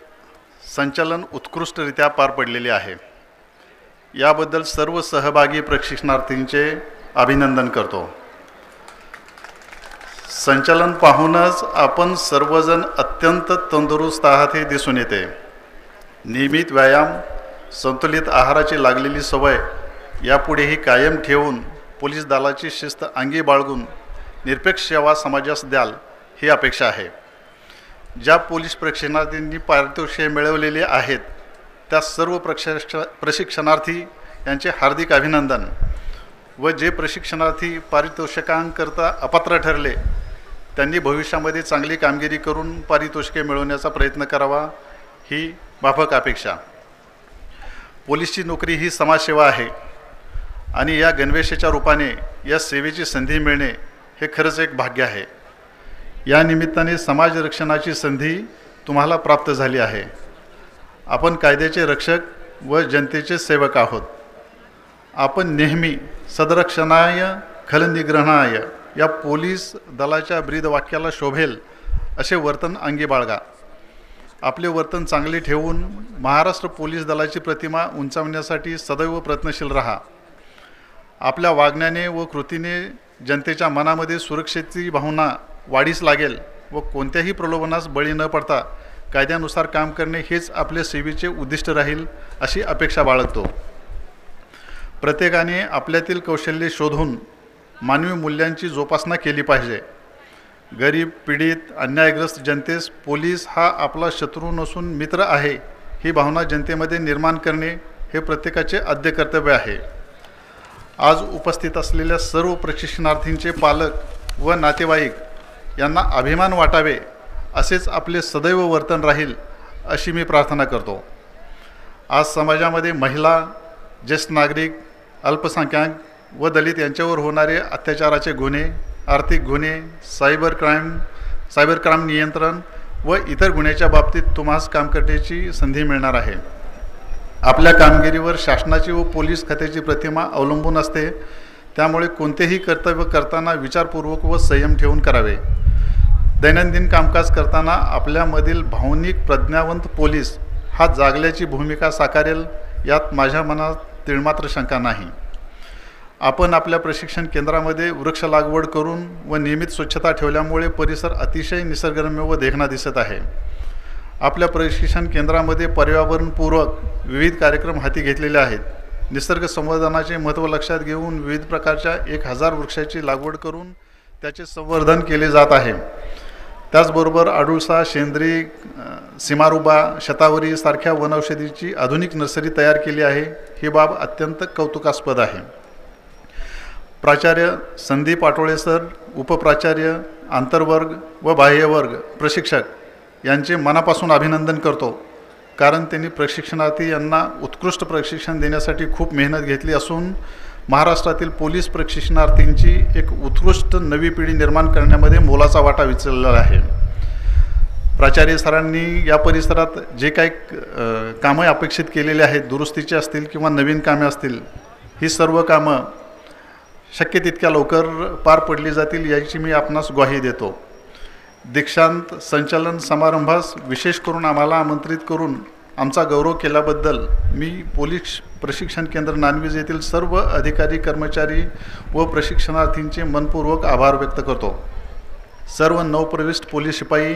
संचलन उत्कृष्टरित्या पार पडलेले आहे. याबद्दल सर्व सहभागी प्रशिक्षणार्थींचे अभिनंदन करतो. संचलन पाहूनच आपण सर्वजण अत्यंत तंदुरुस्त आहात हे दिसून येते. नियमित व्यायाम, संतुलित आहाराची लागलेली सवय यापुढेही कायम ठेवून पोलीस दलाची शिस्त अंगी बाळगून निरपेक्ष सेवा समाजास द्याल ही अपेक्षा आहे. ज्या पोलीस प्रशिक्षणार्थींनी पारितोषिके मिळवलेले आहेत त्या सर्व प्रशिक्षणार्थी यांचे हार्दिक अभिनंदन व जे प्रशिक्षणार्थी पारितोषिकांकरता अपात्र ठरले त्यांनी भविष्यामध्ये चांगली कामगिरी करून पारितोषिके मिळवण्याचा प्रयत्न करावा ही माफक अपेक्षा. पोलीसची नोकरी ही समाजसेवा आहे आणि या गणवेशाच्या रूपाने या सेवेची संधी मिळणे हे खरंच एक भाग्य आहे. या निमित्ताने समाज रक्षणाची संधी तुम्हाला प्राप्त झाली आहे. आपण कायद्याचे रक्षक व जनतेचे सेवक आहोत. आपण नेहमी सदरक्षणाय खलनिग्रहणाय या पोलीस दलाच्या ब्रीदवाक्याला शोभेल असे वर्तन अंगी बाळगा. आपले वर्तन चांगले ठेवून महाराष्ट्र पोलीस दलाची प्रतिमा उंचावण्यासाठी सदैव प्रयत्नशील राहा. आपल्या वागण्याने व कृतीने जनतेच्या मनामध्ये सुरक्षेची भावना वाढीस लागेल व कोणत्याही प्रलोभनास बळी न पडता कायद्यानुसार काम करणे हेच आपले सेवेचे उद्दिष्ट राहील अशी अपेक्षा बाळगतो. प्रत्येकाने आपल्यातील कौशल्ये शोधून मानवी मूल्यांची जोपासना केली पाहिजे. गरीब, पीडित, अन्यायग्रस्त जनतेस पोलीस हा आपला शत्रू नसून मित्र आहे ही भावना जनतेमध्ये निर्माण करणे हे प्रत्येकाचे आद्य कर्तव्य आहे. आज उपस्थित असलेल्या सर्व प्रशिक्षणार्थींचे पालक व नातेवाईक यांना अभिमान वाटावे असेच आपले सदैव वर्तन राहील अशी मी प्रार्थना करतो. आज समाजामध्ये महिला, ज्येष्ठ नागरिक, अल्पसंख्याक व दलित यांच्यावर होणारे अत्याचाराचे गुन्हे, आर्थिक गुन्हे, सायबर क्राईम नियंत्रण व इतर गुन्ह्याच्या बाबतीत तुम्हास काम करण्याची संधी मिळणार आहे. आपल्या कामगिरीवर शासनाची व पोलीस खात्याची प्रतिमा अवलंबून असते. त्यामुळे कोणतेही कर्तव्य करताना विचारपूर्वक व संयम ठेवून करावे. दैनंदिन कामकाज करताना आपल्यामधील भावनिक प्रज्ञावंत पोलीस हा जागल्याची भूमिका साकारेल यात माझ्या मनात तिळमात्र शंका नाही. आपण आपल्या प्रशिक्षण केंद्रामध्ये वृक्ष लागवड करून व नियमित स्वच्छता ठेवल्यामुळे परिसर अतिशय निसर्गरम्य व देखणा दिसत आहे. आपल्या प्रशिक्षण केंद्रामध्ये पर्यावरणपूरक विविध कार्यक्रम हाती घेतलेले आहेत. निसर्ग संवर्धनाचे महत्त्व लक्षात घेऊन विविध प्रकारच्या 1000 वृक्षाची लागवड करून त्याचे संवर्धन केले जात आहे. त्याचबरोबर अडुळसा, शेंद्री, सीमारुबा, शतावरी सारख्या वनौषधीची आधुनिक नर्सरी तयार केली आहे. ही बाब अत्यंत कौतुकास्पद आहे. प्राचार्य संदीप आठवळे सर, उपप्राचार्य, आंतरवर्ग व बाह्यवर्ग प्रशिक्षक यांचे मनापासून अभिनंदन करतो. कारण त्यांनी प्रशिक्षणार्थी यांना उत्कृष्ट प्रशिक्षण देण्यासाठी खूप मेहनत घेतली असून महाराष्ट्रातील पोलीस प्रशिक्षणार्थींची एक उत्कृष्ट नवी पिढी निर्माण करण्यामध्ये मोलाचा वाटा उचललेला आहे. प्राचार्य सरांनी या परिसरात जे काही कामं अपेक्षित केलेले आहेत, दुरुस्तीचे असतील किंवा नवीन कामे असतील, ही सर्व कामं शक्य तितक्या लवकर पार पडली जातील याची मी आपणास ग्वाही देतो. दीक्षांत संचलन समारंभास विशेष करून आम्हाला आमंत्रित करून आमचा गौरव केल्याबद्दल मी पोलीस प्रशिक्षण केंद्र नानवीज येथील सर्व अधिकारी, कर्मचारी व प्रशिक्षणार्थींचे मनपूर्वक आभार व्यक्त करतो. सर्व नवप्रविष्ट पोलीस शिपाई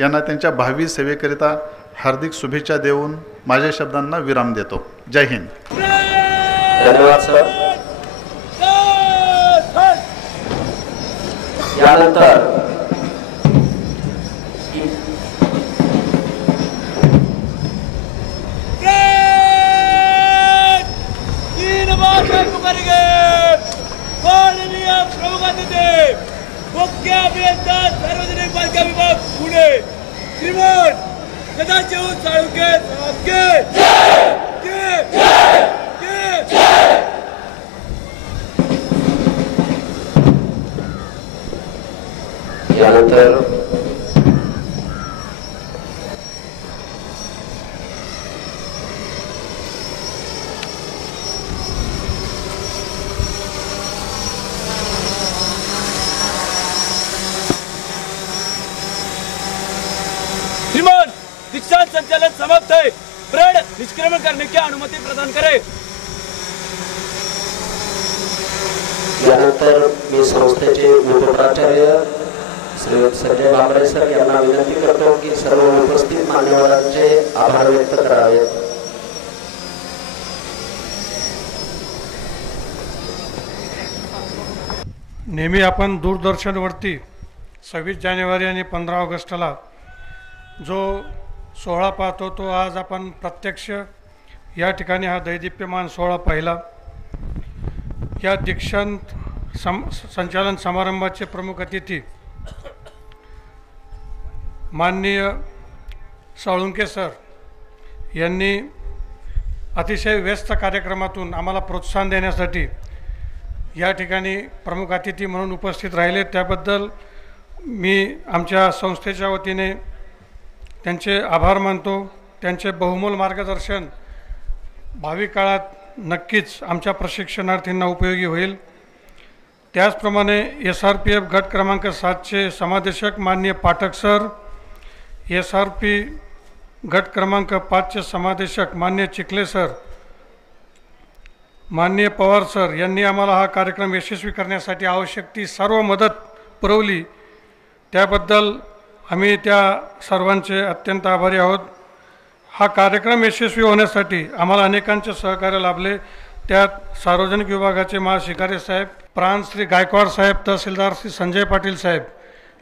यांना त्यांच्या भावी सेवेकरिता हार्दिक शुभेच्छा देऊन माझ्या शब्दांना विराम देतो. जय हिंद. धन्यवाद सर. यानंतर मुख्य अभियंता सार्वजनिक बांधकाम विभाग पुणे श्रीमान सदाशिव साळुंखे यानंतर संचालन समाप्त है। परेड निष्क्रमण करने की अनुमति प्रदान करें। यानंतर मी संस्थेचे उपप्राचार्य श्री संजय बाबरे सर यांना विनंती करतो की सर्व उपस्थित मान्यवरांचे आभार व्यक्त करावेत। नेहमी आपण दूरदर्शनवरती 26 जानेवारी आणि 15 ऑगस्टला जो सोहळा पाहतो तो आज आपण प्रत्यक्ष या ठिकाणी हा दैदिप्यमान सोहळा पाहिला। या दीक्षांत संचालन समारंभाचे प्रमुख अतिथी माननीय साळुंके सर यांनी अतिशय व्यस्त कार्यक्रमातून आम्हाला प्रोत्साहन देण्यासाठी या ठिकाणी प्रमुख अतिथी म्हणून उपस्थित राहिले, त्याबद्दल मी आमच्या संस्थेच्या वतीने त्यांचे आभार मानतो। त्यांचे बहुमोल मार्गदर्शन भावी काळात नक्कीच आमच्या प्रशिक्षणार्थींना उपयोगी होईल। त्याचप्रमाणे SRPF गट क्रमांक 7चे समादेशक माननीय पाठक सर, SRP गट क्रमांक 5चे समादेशक माननीय चिखले सर, माननीय पवार सर यांनी आम्हाला हा कार्यक्रम यशस्वी करण्यासाठी आवश्यक ती सर्व मदत पुरवली, त्याबद्दल आम्ही त्या सर्वांचे अत्यंत आभारी आहोत। हा कार्यक्रम यशस्वी होण्यासाठी आम्हाला अनेकांचे सहकार्य लाभले, त्यात सार्वजनिक विभागाचे महाशिकारी साहेब, प्रांत श्री गायकवाड साहेब, तहसीलदार श्री संजय पाटील साहेब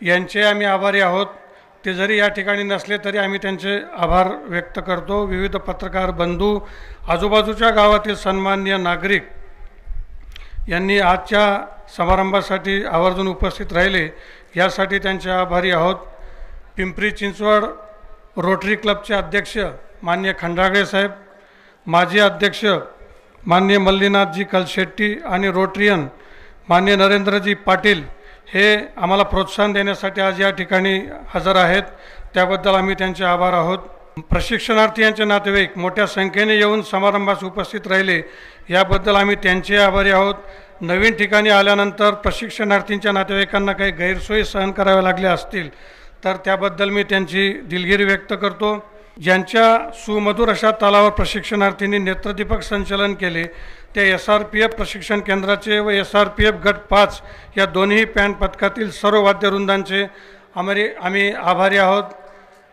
यांचे आम्ही आभारी आहोत। ते जरी या ठिकाणी नसले तरी आम्ही त्यांचे आभार व्यक्त करतो। विविध पत्रकार बंधू, आजूबाजूच्या गावातील सन्माननीय नागरिक यांनी आजच्या समारंभासाठी आवर्जून उपस्थित राहिले यासाठी त्यांचे आभारी आहोत। पिंपरी चिंचवड रोटरी क्लबचे अध्यक्ष माननीय खंडागळे साहेब, माजी अध्यक्ष माननीय मल्लीनाथजी कलशेट्टी आणि रोटरियन माननीय नरेंद्रजी पाटील हे आम्हाला प्रोत्साहन देण्यासाठी आज या ठिकाणी हजर आहेत, त्याबद्दल आम्ही त्यांचे आभार आहोत। प्रशिक्षणार्थी यांचे नातेवाईक मोठ्या संख्येने येऊन समारंभास उपस्थित राहिले याबद्दल आम्ही त्यांचे आभारी आहोत। नवीन ठिकाणी आल्यानंतर प्रशिक्षणार्थींच्या नातेवाईकांना काही गैरसोयी सहन कराव्या लागल्या असतील तर त्याबद्दल मी त्यांची दिलगिरी व्यक्त करतो। ज्यांच्या सुमधुर अशा तालावर प्रशिक्षणार्थींनी नेत्रदीपक संचलन केले त्या SRPF प्रशिक्षण केंद्राचे व SRPF गट 5 या दोन्ही पॅन पथकातील सर्व वाद्यवृंदांचे आम्ही आभारी आहोत।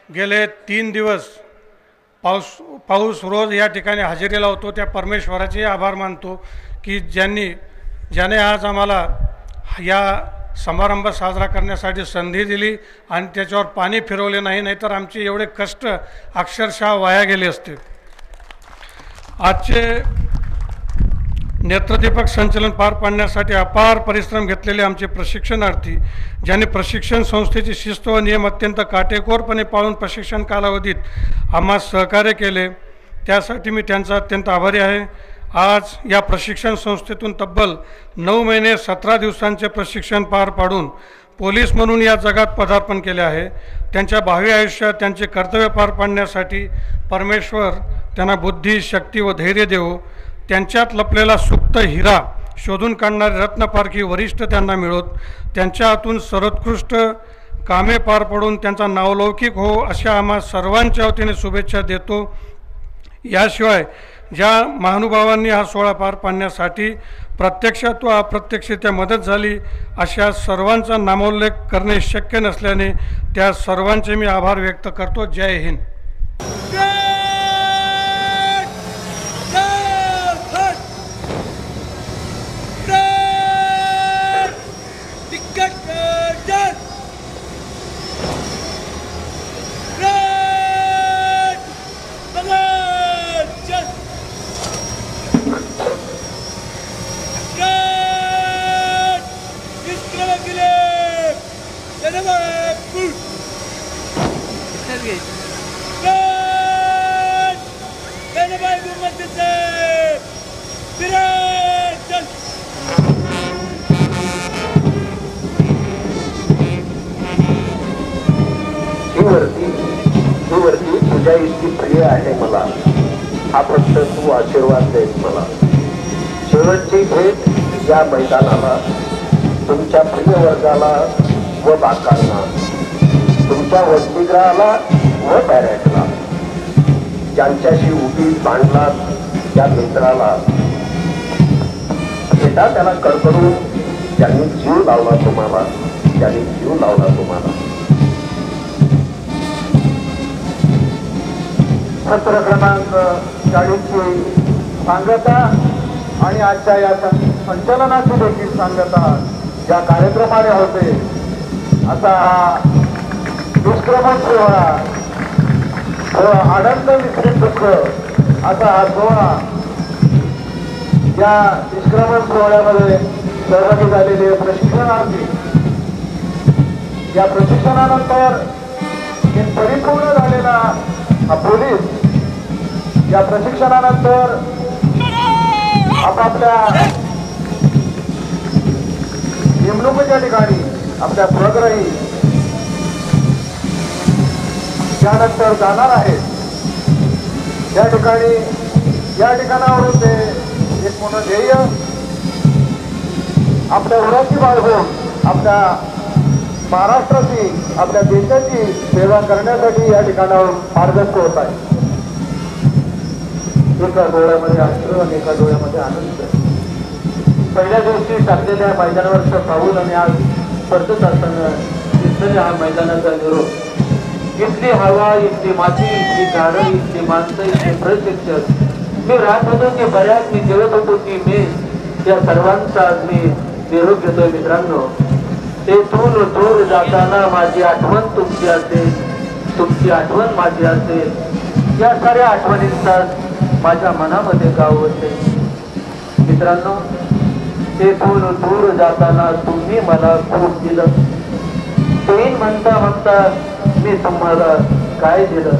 गेले 3 दिवस पाऊस रोज या ठिकाणी हजेरी लावतो, त्या परमेश्वराचे आभार मानतो की ज्याने आज आम्हाला या समारंभ साजरा करण्यासाठी संधी दिली आणि त्याच्यावर पाणी फिरवले नाही, नाहीतर आमचे एवढे कष्ट अक्षरशः वाया गेले असते। आजचे नेत्रदीपक संचलन पार पाडण्यासाठी अपार परिश्रम घेतलेले आमचे प्रशिक्षणार्थी, ज्यांनी प्रशिक्षण संस्थेची शिस्त व नियम अत्यंत काटेकोरपणे पाळून प्रशिक्षण कालावधीत आम्हाला सहकार्य केले, त्यासाठी मी त्यांचा अत्यंत आभारी आहे। आज या प्रशिक्षण संस्थेतून तब्बल 9 महिने 17 दिवसांचे प्रशिक्षण पार पाडून पोलीस म्हणून या जगात पदार्पण केले आहे। त्यांच्या भावी आयुष्यात त्यांचे कर्तव्य पार पाडण्यासाठी परमेश्वर त्यांना बुद्धी, शक्ती व धैर्य देवो। त्यांच्यात लपलेला सुप्त हिरा शोधून काढणारे रत्नपारखी वरिष्ठ त्यांना मिळोत। त्यांच्या हातून सर्वोत्कृष्ट कामे पार पडून त्यांचा नावलौकिक हो अशा आम्हा सर्वांच्या वतीने शुभेच्छा देतो। याशिवाय ज्या महानुभावांनी हा सोहळा पार पाडण्यासाठी प्रत्यक्षात व अप्रत्यक्षरित्या मदत झाली अशा सर्वांचा नामोल्लेख करणे शक्य नसल्याने त्या सर्वांचे मी आभार व्यक्त करतो। जय हिंद। वरती तुझ्या इतकी प्रिय आहे मला, हा फक्त तू आशीर्वाद देस मला। शेवटची भेट या मैदानाला, तुमच्या प्रिय वर्गाला व बाकांना, तुमच्या वसतिगृहाला व पॅरेडला ज्यांच्याशी उगीच भांडलात त्या मित्राला भेटा, त्याला कडकडून ज्यांनी जीव लावला तुम्हाला, त्यांनी जीव लावला तुम्हाला. सत्र क्रमांक 40ची सांगता आणि आजच्या या संचलनाची देखील सांगता ज्या कार्यक्रमाने होते असा हा निष्क्रमण सोहळा, आनंद मिश्रित दुःख असा हा सोहळा. या निष्क्रमण सोहळ्यामध्ये सहभागी झालेले प्रशिक्षणार्थी, या प्रशिक्षणानंतर परिपूर्ण झालेला हा पोलीस, या प्रशिक्षणानंतर आपापल्या नेमणुकीच्या ठिकाणी आपल्या स्वग्रही त्यानंतर जाणार आहेत. त्या ठिकाणी या ठिकाणावरून ते एक मोठं ध्येय आपल्या उराची बाळगून आपल्या महाराष्ट्राची, आपल्या देशाची सेवा करण्यासाठी या ठिकाणावर मार्गस्थ होत आहे. एका डोळ्यामध्ये अश्रू आणि एका डोळ्यामध्ये आनंद. पहिल्या दिवशी टाकलेल्या मैदानावरचं पाऊल आणि आज परतत असताना दिसणाऱ्या हा मैदानाचा निरोप. इथली हवा, इथली माती, इथली झाडं, इथली माणसं, इथले प्रशिक्षक, मी राहत होतो की बऱ्याच, मी जेवत होतो की मी, या सर्वांचा आज मी निरोप घेतोय. मित्रांनो, तेथून दूर जाताना माझी आठवण तुमची असेल, तुमची आठवण माझी असेल. या साऱ्या आठवणींचा माझ्या मनामध्ये गाव होते. मित्रांनो, तेथून दूर जाताना तुम्ही मला खूप दिलं. पेन म्हणता म्हणता मी तुम्हाला काय दिलं.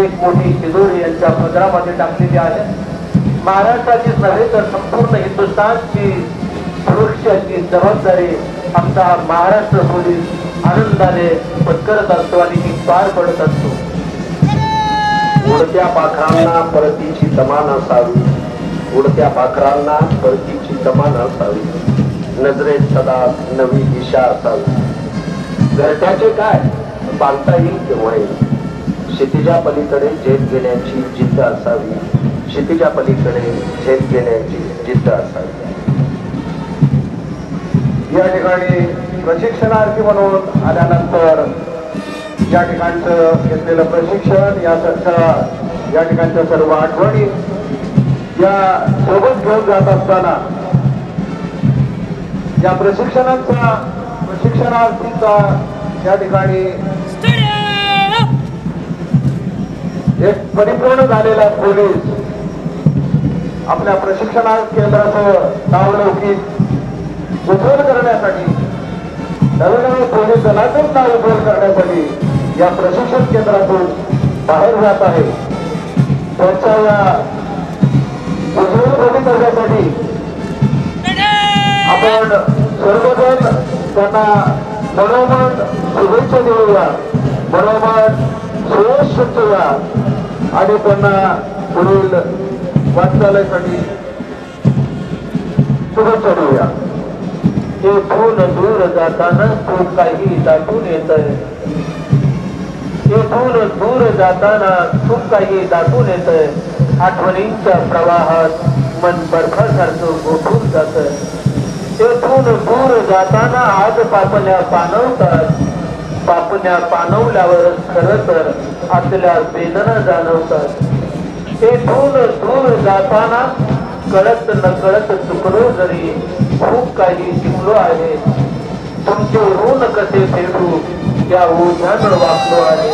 एक मोठी शिदोरी यांच्या पदरामध्ये टाकलेली आहे. महाराष्ट्राचीच नव्हे तर संपूर्ण हिंदुस्थानची सुरक्षेची जबाबदारी आमचा हा महाराष्ट्र पोलीस आनंदाने पत्करत असतो आणि ती पार पडत असतो. उडत्या पाखरांना परतीची तमा नसावी, उडत्या पाखरांना परतीची तमा नसावी, नजरेत सदा नवी दिशा असावी. घरट्याचे काय बांधता येईल तेव्हा येईल. क्षितिजा पलीकडे झेप घेण्याची जिद्द असावी, क्षितिजा पलीकडे झेप घेण्याची जिद्द असावी. या ठिकाणी प्रशिक्षणार्थी म्हणून आल्यानंतर या ठिकाणचं घेतलेलं प्रशिक्षण, या ठिकाणच्या सर्व आठवणी या सोबत घेऊन जात असताना या प्रशिक्षणार्थीचा या ठिकाणी एक परिपूर्ण झालेला पोलीस आपल्या प्रशिक्षणा केंद्राचं नावलौकिक उज्ज्वल करण्यासाठी, नवीन पोलीस दलाचंच नाव उज्ज्वल करण्यासाठी या प्रशिक्षण केंद्रातून बाहेर जात आहे. त्यांच्या या उज्ज्वल भवितव्यासाठी आपण सर्वजण त्यांना मनोमन शुभेच्छा देऊया, मनोमन श्रेयस सुचवूया आणि त्यांना पुढील वाटचालीसाठी शुभेच्छा देऊया. येथून दूर जाताना खूप काही दाटून येतंय, येथून दूर जाताना खूप काही दाटून येतंय. आठवणींच्या प्रवाहात मन बर्फासारखं गोठून जातंय. येथून दूर जाताना आज पापण्या पाणवतात, पापण्या पाणवल्यावर खरं तर आतल्या वेदना जाणवतात. येथून दूर जाताना कळत न कळत चुकलो जरी खूप काही शिकलो आहे. तुमचे ऋण कसे फेडू या ओझ्यानं वाकलो आहे.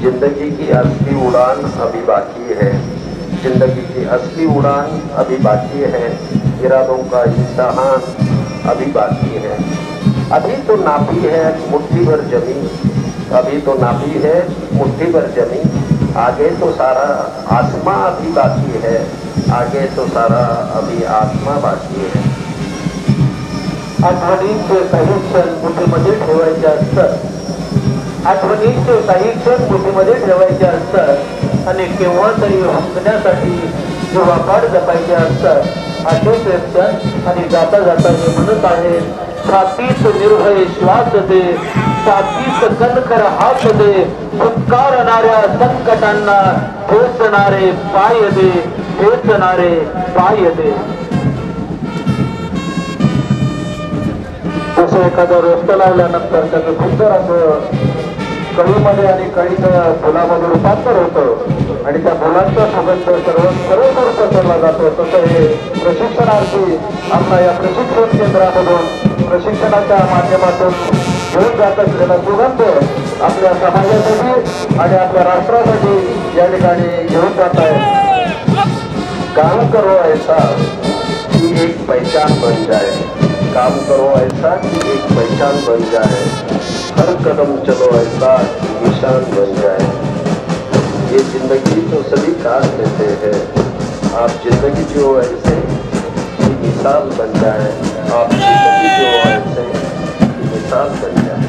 जिंदगी की असली उड़ान अभी बाकी है, जिंदगी की असली उड़ान अभी बाकी है, इरादों का इम्तिहान अभी बाकी है. अभी तो नापी है मुट्ठी भर जमीन, अभी तो नापी है मुट्ठी भर जमीन, आगे तो सारा आसमां अभी बाकी है, आगे तो सारा अभी आसमां बाकी है. आठवणींचे काही क्षण मुठीमध्ये ठेवायचे असतात, आठवणींचे काही क्षण मुठीमध्ये ठेवायचे असतात आणि केव्हा तरी हुंकण्यासाठी जीवापाड जपायचे असतात. असेच क्षण आणि जाता जाता हे म्हणत आहे, छातीत निर्भय श्वास दे, साथीस कणखर हात दे, फुटकारणाऱ्या संकटांना ठेचणारे पाय दे, ठेचणारे पाय दे. जसं एखादं रोपटं लावल्यानंतर त्याचं सुंदर असं कळीमध्ये आणि कळीचं फुलामध्ये रूपांतर होतं आणि त्या फुलांचा सुगंध सर्वदूर पसरला जातो. तसं हे प्रशिक्षणार्थी आपला या प्रशिक्षण केंद्रामधून प्रशिक्षणाच्या माध्यमातून घेऊन जात असलेला सुगंध आपल्या समाजासाठी आणि आपल्या राष्ट्रासाठी या ठिकाणी घेऊन जात आहे. काम करो ऐसा की एक पहचान बन जाए, काम करो ऐसा कि एक पहचान बन जाए, हर कदम चलो ऐसा निशान बन जाए. ये जिंदगी तो सभी काट लेते हैं, आप जिंदगी जो ऐसे मिसाल बन जाए, आप जिंदगी जो ऐसे मिसाल बन जाए.